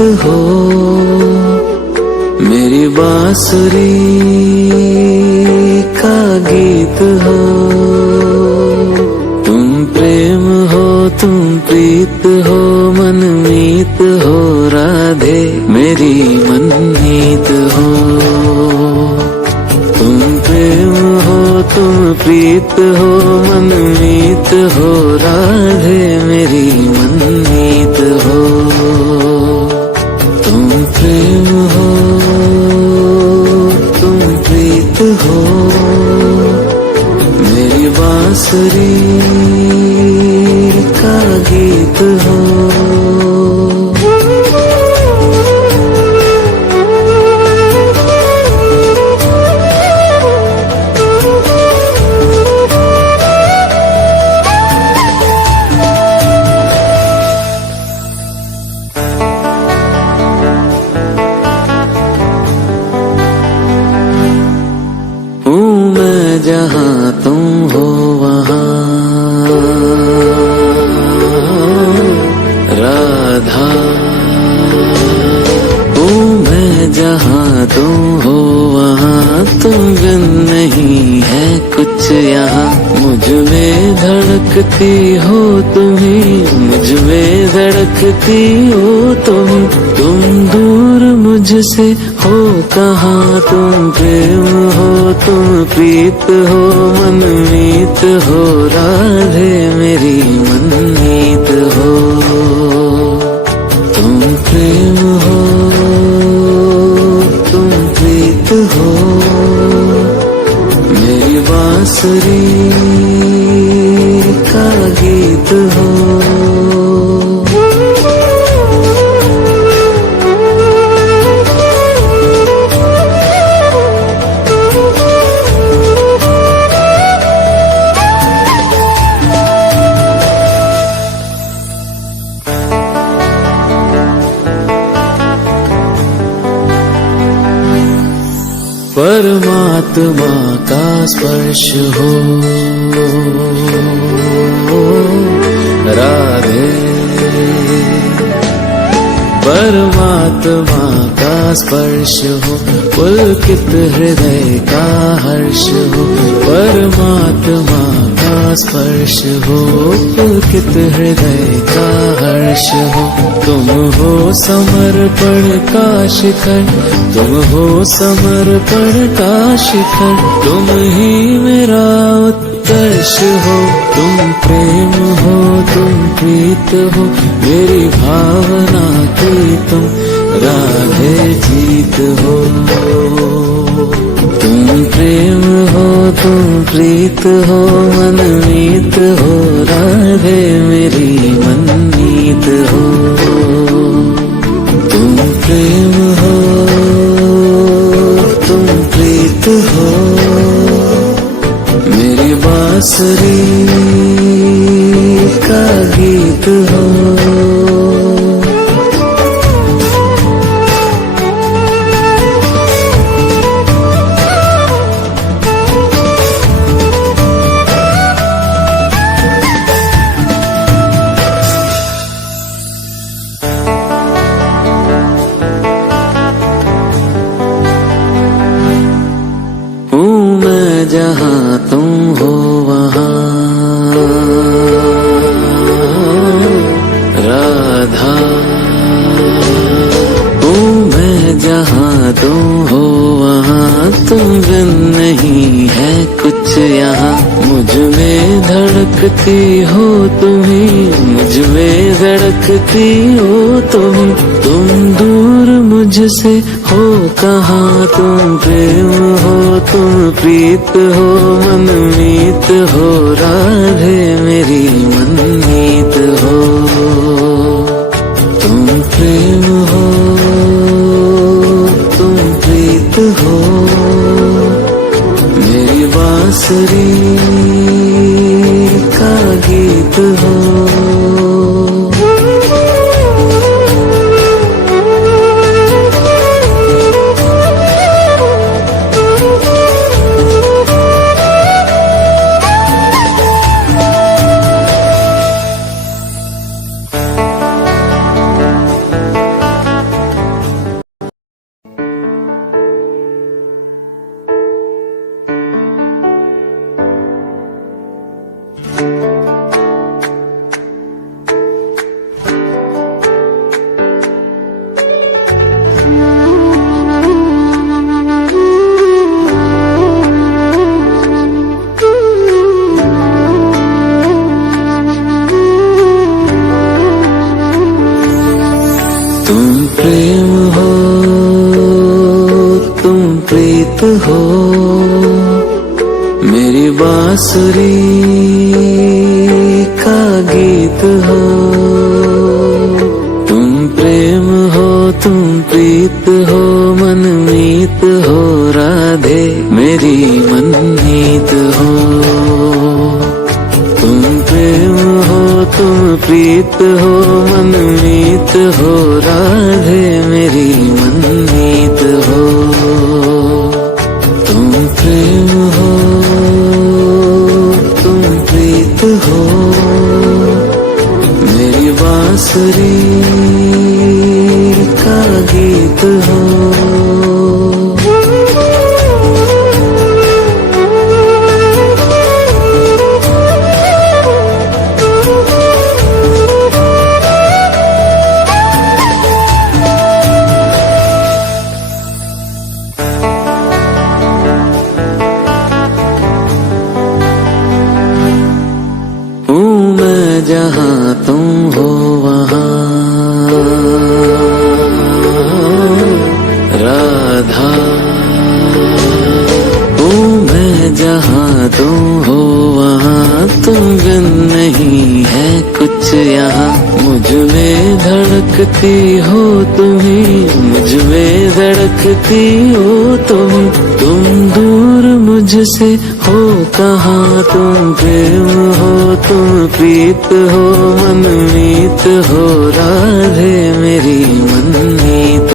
हो, मेरी बांसुरी का गीत हो। तुम प्रेम हो, तुम प्रीत हो, मनमीत हो राधे मेरी मनमीत हो। तुम प्रेम हो, तुम प्रीत हो, मनमीत हो राधे मेरी मनमीत हो। तुम प्रेम हो, तुम प्रीत हो, मेरी बांसुरी का गीत हो। जहाँ तुम हो वहाँ राधा, हूँ मैं जहाँ तुम हो वहाँ, तुम बिन नहीं है कुछ यहाँ। मुझ में धड़कती हो तुम्हीं, मुझ में धड़कती हो तुम दूर मुझसे हो कहाँ। तुम प्रेम हो, तुम प्रीत हो, मनमीत हो राधे मेरी मनमीत हो। तुम प्रेम हो, तुम प्रीत हो, मेरी बांसुरी का गीत हो। परमात्मा का स्पर्श हो राधे, परमात्मा का स्पर्श हो, पुलकित हृदय का हर्ष हो। परमात्मा का स्पर्श हो, पुलकित हृदय का हर्ष हो। तुम हो समर्पण का शिखर, तुम हो समर्पण का शिखर, तुम ही मेरा उत्कर्ष हो। तुम प्रेम हो, तुम प्रीत हो, मेरी भावना की तुम राधे जीत हो। तुम प्रेम हो, तुम प्रीत हो, मनमीत हो राधे मेरी मनमीत हो। तुम प्रेम हो, तुम प्रीत हो, मेरी बांसुरी का गीत हो। जहाँ तुम हो वहाँ राधा, हूँ मैं जहाँ तुम हो वहाँ, तुम बिन नहीं है कुछ यहाँ। मुझ में धड़कती हो तुम्हीं, मुझ में धड़कती हो तुम दूर मुझसे हो कहाँ। तुम प्रेम हो, तुम प्रीत हो, मनमीत हो राधे मेरी मनमीत हो। तुम प्रेम हो, तुम प्रीत हो, मेरी बांसुरी का गीत हो। तुम प्रेम हो, तुम प्रीत हो, मेरी बांसुरी का गीत हो। तुम प्रेम हो, तुम प्रीत हो, मनमीत हो, राधे मेरी मनमीत हो। तुम प्रेम हो, तुम प्रीत हो, मनमीत हो, राधे मेरी मनमीत हो। तुम प्रेम हो, तुम प्रीत हो, मेरी बांसुरी का गीत हो। जहाँ तुम हो वहाँ राधा, मैं जहाँ तुम हो वहाँ, तुम बिन नहीं है कुछ यहाँ। मुझ में धड़कती हो तुम्हीं, मुझ में धड़कती हो तुम दूर मुझसे हो कहाँ। तुम प्रेम हो, तुम प्रीत हो, मनमीत हो, राधे मेरी मनमीत।